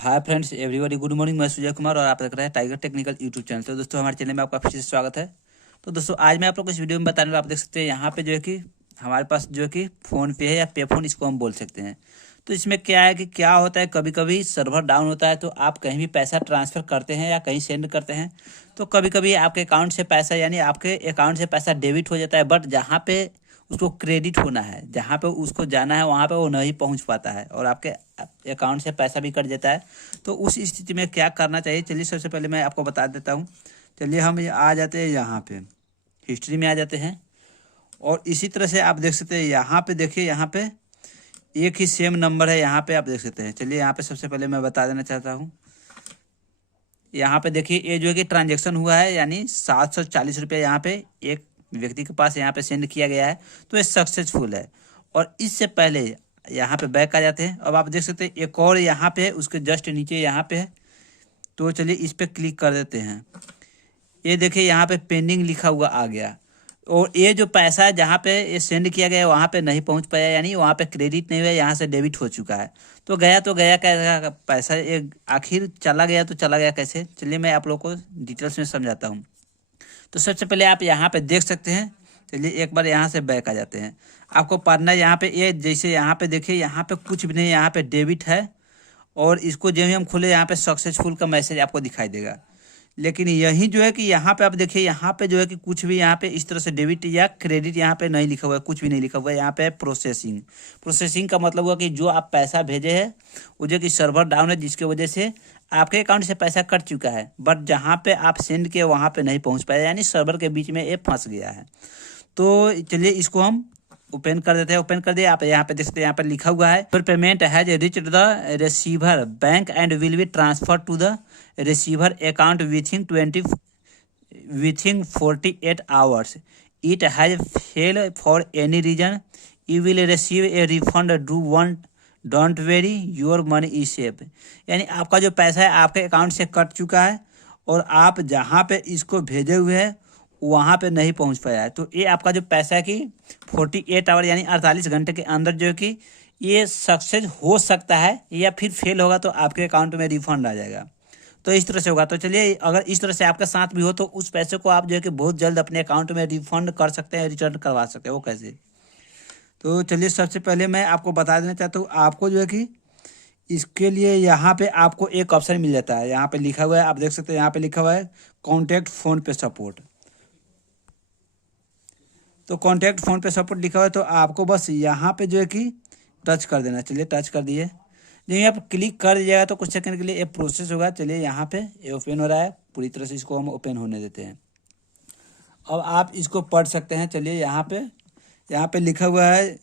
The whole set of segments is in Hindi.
Hi friends everybody, good morning. मैं सुजय कुमार और आप देख रहे हैं टाइगर टेक्निकल यूट्यूब चैनल। तो दोस्तों हमारे चैनल में आपका फिर से स्वागत है। तो दोस्तों आज मैं आप लोग को इस वीडियो में बताने वाला, आप देख सकते हैं यहाँ पे जो है कि हमारे पास जो है कि फ़ोन पे है या पे फ़ोन, इसको हम बोल सकते हैं। तो इसमें क्या है कि क्या होता है, कभी कभी सर्वर डाउन होता है तो आप कहीं भी पैसा ट्रांसफ़र करते हैं या कहीं सेंड करते हैं तो कभी कभी आपके अकाउंट से पैसा, यानी आपके अकाउंट से पैसा डेबिट हो जाता है, बट जहाँ पे उसको क्रेडिट होना है, जहाँ पे उसको जाना है वहाँ पे वो नहीं पहुँच पाता है और आपके अकाउंट से पैसा भी कट जाता है। तो उस स्थिति में क्या करना चाहिए, चलिए सबसे पहले मैं आपको बता देता हूँ। चलिए हम आ जाते हैं यहाँ पे हिस्ट्री में आ जाते हैं और इसी तरह से आप देख सकते हैं यहाँ पे, देखिए यहाँ पे एक ही सेम नंबर है, यहाँ पे आप देख सकते हैं। चलिए यहाँ पे सबसे पहले मैं बता देना चाहता हूँ, यहाँ पे देखिए ये जो है कि ट्रांजेक्शन हुआ है, यानी 740 रुपये यहाँ पे एक व्यक्ति के पास यहाँ पे सेंड किया गया है, तो ये सक्सेसफुल है। और इससे पहले यहाँ पे बैक आ जाते हैं। अब आप देख सकते हैं एक और यहाँ पे है, उसके जस्ट नीचे यहाँ पे है, तो चलिए इस पर क्लिक कर देते हैं। ये देखिए यहाँ पे पेंडिंग लिखा हुआ आ गया और ये जो पैसा है जहाँ पे ये सेंड किया गया है वहाँ पे नहीं पहुँच पाया, यानी वहाँ पे क्रेडिट नहीं हुआ, यहाँ से डेबिट हो चुका है। तो गया कैसा पैसा, ये आखिर चला गया तो चला गया कैसे, चलिए मैं आप लोग को डिटेल्स में समझाता हूँ। तो सबसे पहले आप यहाँ पे देख सकते हैं, चलिए एक बार यहाँ से बैक आ जाते हैं। आपको पढ़ना है यहाँ पे, ये जैसे यहाँ पे देखिए यहाँ पे कुछ भी नहीं, यहाँ पे डेबिट है और इसको जब हम खोले यहाँ पे सक्सेसफुल का मैसेज आपको दिखाई देगा। लेकिन यही जो है कि यहाँ पे आप देखिए यहाँ पे जो है कि कुछ भी यहाँ पे इस तरह से डेबिट या क्रेडिट यहाँ पे नहीं लिखा हुआ है, कुछ भी नहीं लिखा हुआ है। यहाँ पे प्रोसेसिंग, प्रोसेसिंग का मतलब हुआ कि जो आप पैसा भेजे हैं वो जो कि सर्वर डाउन है, जिसकी वजह से आपके अकाउंट से पैसा कट चुका है, बट जहाँ पे आप सेंड किए वहाँ पे नहीं पहुँच पाया, यानी सर्वर के बीच में ये फंस गया है। तो चलिए इसको हम ओपन कर देते हैं। ओपन कर दिए, आप यहाँ पे देख सकते हैं, यहाँ पर लिखा हुआ है your payment has reached the receiver bank and will be transfer to the receiver account within 48 hours. It has fail for any reason you will receive a refund don't worry your money is safe. यानी आपका जो पैसा है आपके अकाउंट से कट चुका है और आप जहाँ पे इसको भेजे हुए हैं वहाँ पे नहीं पहुँच पाया है। तो ये आपका जो पैसा है कि 48 आवर यानी 48 घंटे के अंदर जो है कि ये सक्सेस हो सकता है, या फिर फेल होगा तो आपके अकाउंट में रिफंड आ जाएगा। तो इस तरह से होगा। तो चलिए अगर इस तरह से आपके साथ भी हो तो उस पैसे को आप जो है कि बहुत जल्द अपने अकाउंट में रिफंड कर सकते हैं, रिटर्न करवा सकते हैं। वो कैसे, तो चलिए सबसे पहले मैं आपको बता देना चाहता हूँ। आपको जो है कि इसके लिए यहाँ पे आपको एक ऑप्शन मिल जाता है, यहाँ पे लिखा हुआ है, आप देख सकते हैं यहाँ पे लिखा हुआ है कॉन्टैक्ट फ़ोन पे सपोर्ट। तो कॉन्टैक्ट फ़ोन पे सपोर्ट लिखा हुआ है, तो आपको बस यहाँ पे जो है कि टच कर देना। चलिए टच कर दिए, जब यहाँ पर क्लिक कर दीजिएगा तो कुछ सेकंड के लिए ये प्रोसेस होगा। चलिए यहाँ पे ये ओपन हो रहा है पूरी तरह से, इसको हम ओपन होने देते हैं। अब आप इसको पढ़ सकते हैं। चलिए यहाँ पे लिखा हुआ है,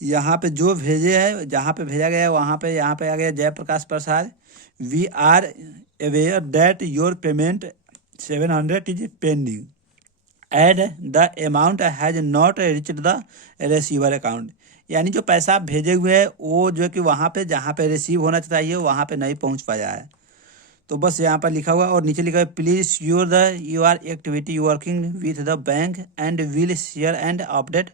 यहाँ पे जो भेजे है, जहाँ पे भेजा गया है वहाँ पे यहाँ पे आ गया Jayaprakash Prasad, we are aware that your payment 700 is pending and the amount has not reached the receiver account. यानी जो पैसा आप भेजे हुए हैं वो जो है कि वहाँ पे जहाँ पे रिसीव होना चाहिए वहाँ पे नहीं पहुँच पाया है। तो बस यहाँ पर लिखा हुआ और नीचे लिखा है please you are actively working with the bank and will share and update,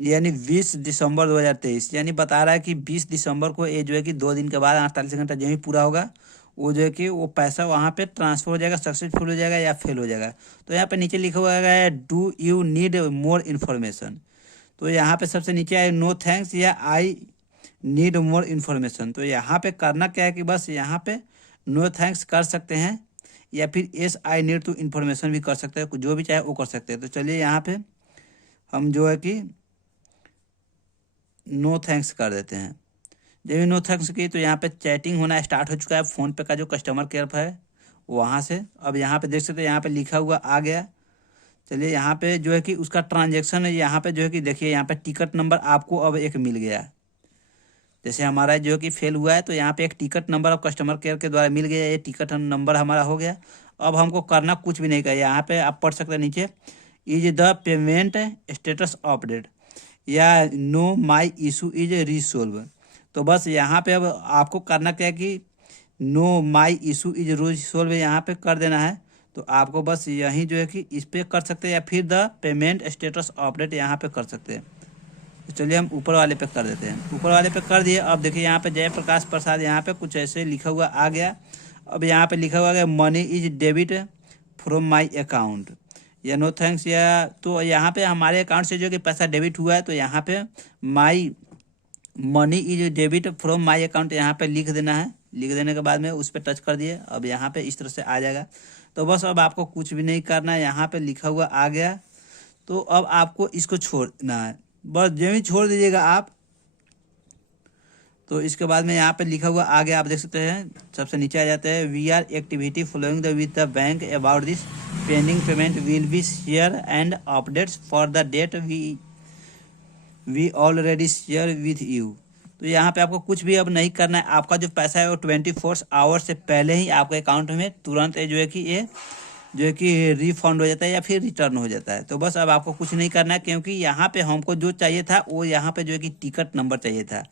यानी 20 दिसंबर 2023, यानी बता रहा है कि 20 दिसंबर को ये जो है कि 2 दिन के बाद 48 घंटा जब ही पूरा होगा वो जो है कि वो पैसा वहाँ पे ट्रांसफर हो जाएगा, सक्सेसफुल हो जाएगा या फेल हो जाएगा। तो यहाँ पे नीचे लिखा हुआ है do you need more information. तो यहाँ पे सबसे नीचे है नो थैंक्स या आई नीड मोर इन्फॉर्मेशन। तो यहाँ पे करना क्या है कि बस यहाँ पे नो थैंक्स कर सकते हैं या फिर yes I need to information भी कर सकते हैं, जो भी चाहे वो कर सकते हैं। तो चलिए यहाँ पे हम जो है कि नो थैंक्स कर देते हैं। जब भी नो थैंक्स की तो यहाँ पे चैटिंग होना स्टार्ट हो चुका है फ़ोन पे का जो कस्टमर केयर है वहाँ से। अब यहाँ पे देख सकते हैं यहाँ पे लिखा हुआ आ गया। चलिए यहाँ पे जो है कि उसका ट्रांजेक्शन है, यहाँ पे जो है कि देखिए यहाँ पे टिकट नंबर आपको अब एक मिल गया। जैसे हमारा जो है कि फेल हुआ है तो यहाँ पे एक टिकट नंबर अब कस्टमर केयर के द्वारा मिल गया, ये टिकट नंबर हमारा हो गया। अब हमको करना कुछ भी नहीं का, यहाँ पे आप पढ़ सकते हैं नीचे is the payment status update या no my issue is resolve. तो बस यहाँ पे अब आपको करना क्या है कि no my issue is resolve यहाँ पे कर देना है। तो आपको बस यहीं जो है कि इस पर कर सकते हैं या फिर द पेमेंट स्टेटस अपडेट यहाँ पे कर सकते हैं। तो चलिए हम ऊपर वाले पे कर देते हैं। ऊपर वाले पे कर दिए। अब देखिए यहाँ पे जयप्रकाश प्रसाद यहाँ पे कुछ ऐसे लिखा हुआ आ गया। अब यहाँ पे लिखा हुआ है money is debit from my account या नो थैंक्स, या तो यहाँ पे हमारे अकाउंट से जो कि पैसा डेबिट हुआ है, तो यहाँ पे my money is debit from my account यहाँ पे लिख देना है। लिख देने के बाद में उस पर टच कर दिए। अब यहाँ पे इस तरह से आ जाएगा। तो बस अब आपको कुछ भी नहीं करना है, यहाँ पे लिखा हुआ आ गया। तो अब आपको इसको छोड़ना है, बस जो ही छोड़ दीजिएगा आप। तो इसके बाद में यहाँ पे लिखा हुआ आ गया, आप देख सकते हैं सबसे नीचे आ जाते हैं। We are actively following the with the bank about this pending payment will be share and updates for the date we already share with you. तो यहाँ पे आपको कुछ भी अब नहीं करना है। आपका जो पैसा है वो 24 आवर्स से पहले ही आपके अकाउंट में तुरंत जो है कि ये जो है कि रिफंड हो जाता है या फिर रिटर्न हो जाता है। तो बस अब आपको कुछ नहीं करना है, क्योंकि यहाँ पे हमको जो चाहिए था वो यहाँ पे जो है कि टिकट नंबर चाहिए था।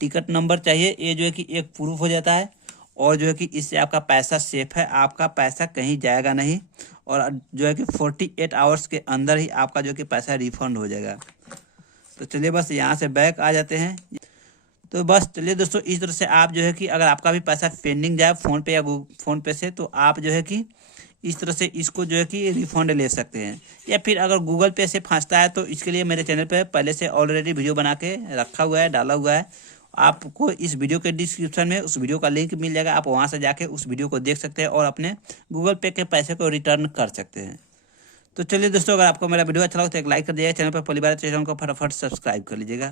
टिकट नंबर चाहिए, ये जो है कि एक प्रूफ हो जाता है और जो है कि इससे आपका पैसा सेफ है, आपका पैसा कहीं जाएगा नहीं और जो है कि 48 आवर्स के अंदर ही आपका जो है कि पैसा रिफंड हो जाएगा। तो चलिए बस यहाँ से बैक आ जाते हैं। तो बस चलिए दोस्तों, इस तरह से आप जो है कि अगर आपका भी पैसा पेंडिंग जाए फ़ोन पे या फ़ोन पे से, तो आप जो है कि इस तरह से इसको जो है कि रिफंड ले सकते हैं। या फिर अगर गूगल पे से फंसता है तो इसके लिए मेरे चैनल पे पहले से ऑलरेडी वीडियो बना के रखा हुआ है, डाला हुआ है। आपको इस वीडियो के डिस्क्रिप्शन में उस वीडियो का लिंक मिल जाएगा, आप वहाँ से जाके उस वीडियो को देख सकते हैं और अपने गूगल पे के पैसे को रिटर्न कर सकते हैं। तो चलिए दोस्तों, अगर आपको मेरा वीडियो अच्छा लगा तो एक लाइक कर दीजिएगा। चैनल पर पहली बार चैनल को फटाफट सब्सक्राइब कर लीजिएगा।